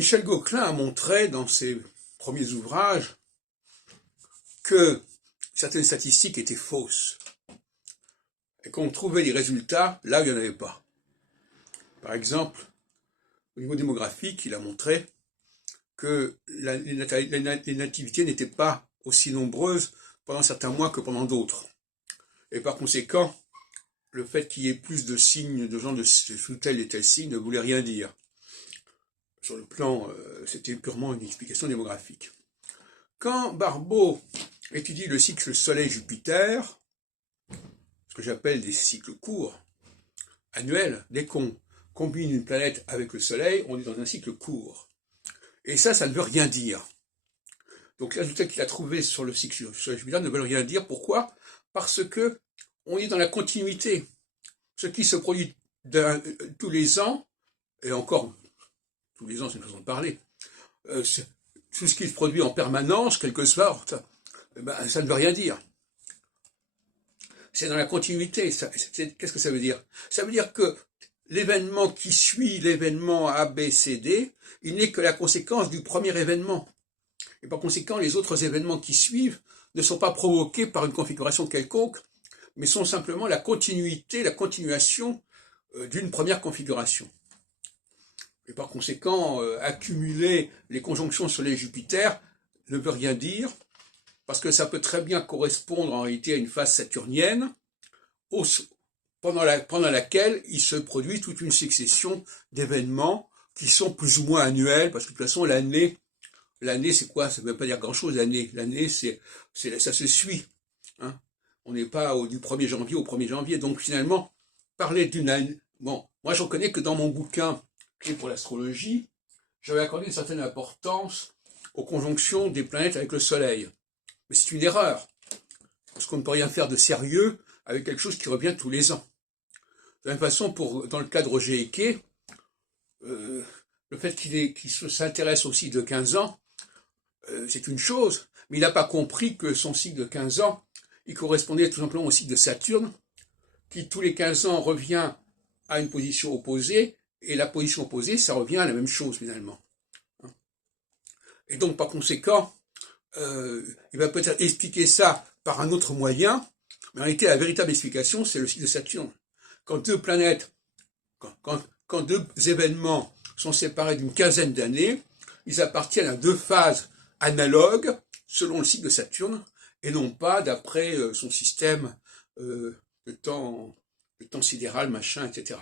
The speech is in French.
Michel Gauquelin a montré dans ses premiers ouvrages que certaines statistiques étaient fausses et qu'on trouvait des résultats là où il n'y en avait pas. Par exemple, au niveau démographique, il a montré que les nativités n'étaient pas aussi nombreuses pendant certains mois que pendant d'autres. Et par conséquent, le fait qu'il y ait plus de signes de gens sous tel et tel signe ne voulait rien dire. Sur le plan, c'était purement une explication démographique. Quand Barbault étudie le cycle Soleil-Jupiter, ce que j'appelle des cycles courts, annuels, dès qu'on combine une planète avec le Soleil, on est dans un cycle court. Et ça ne veut rien dire. Donc les résultats qu'il a trouvés sur le cycle Soleil-Jupiter ne veulent rien dire. Pourquoi? Parce que on est dans la continuité. Ce qui se produit tous les ans, et encore tous les ans c'est une façon de parler, tout ce qui se produit en permanence, quelque sorte, ça ne veut rien dire. C'est dans la continuité. Qu'est-ce que ça veut dire? Ça veut dire que l'événement qui suit l'événement A, B, C, D, il n'est que la conséquence du premier événement. Et par conséquent, les autres événements qui suivent ne sont pas provoqués par une configuration quelconque, mais sont simplement la continuité, la continuation d'une première configuration. Et par conséquent, accumuler les conjonctions Soleil-Jupiter ne veut rien dire, parce que ça peut très bien correspondre en réalité à une phase saturnienne, pendant laquelle il se produit toute une succession d'événements qui sont plus ou moins annuels, parce que de toute façon, l'année c'est quoi? Ça ne veut pas dire grand-chose, l'année. L'année, ça se suit. Hein, on n'est pas du 1er janvier au 1er janvier. Donc finalement, parler d'une année... Bon, moi je reconnais que dans mon bouquin Clé pour l'astrologie, j'avais accordé une certaine importance aux conjonctions des planètes avec le Soleil. Mais c'est une erreur, parce qu'on ne peut rien faire de sérieux avec quelque chose qui revient tous les ans. De la même façon, dans le cas de Roger Eke, le fait qu'il s'intéresse au cycle de 15 ans, c'est une chose, mais il n'a pas compris que son cycle de 15 ans, il correspondait tout simplement au cycle de Saturne, qui tous les 15 ans revient à une position opposée, et la position opposée, ça revient à la même chose finalement. Et donc par conséquent, il va peut-être expliquer ça par un autre moyen, mais en réalité la véritable explication, c'est le cycle de Saturne. Quand deux planètes, quand deux événements sont séparés d'une quinzaine d'années, ils appartiennent à deux phases analogues selon le cycle de Saturne, et non pas d'après son système de temps sidéral, machin, etc.